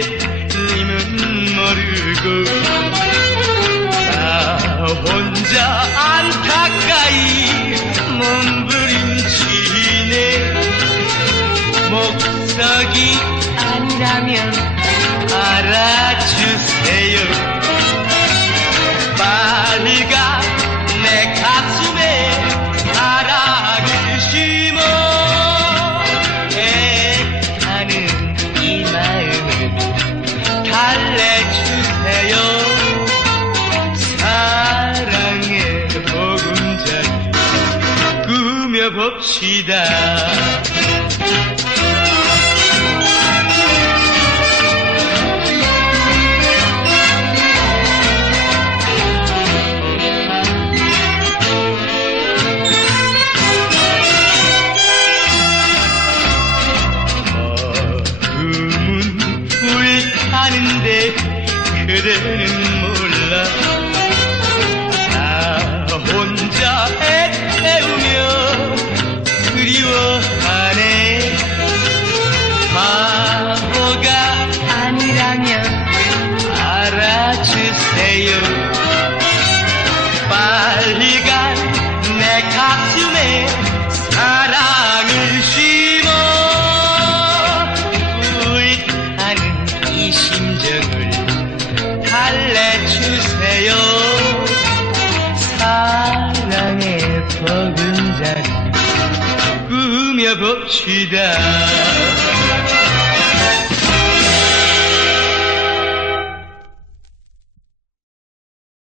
틀림은 모르고 나 혼자 안타까이 몸부림치네. 목석이 아니라면 알아 봅시다. 마음은 불타는데 그대는 주세요 빨리 간내 가슴에 사랑을 심어. 불타는 이 심정을 달래주세요. 사랑의 버금자리 꾸며봅시다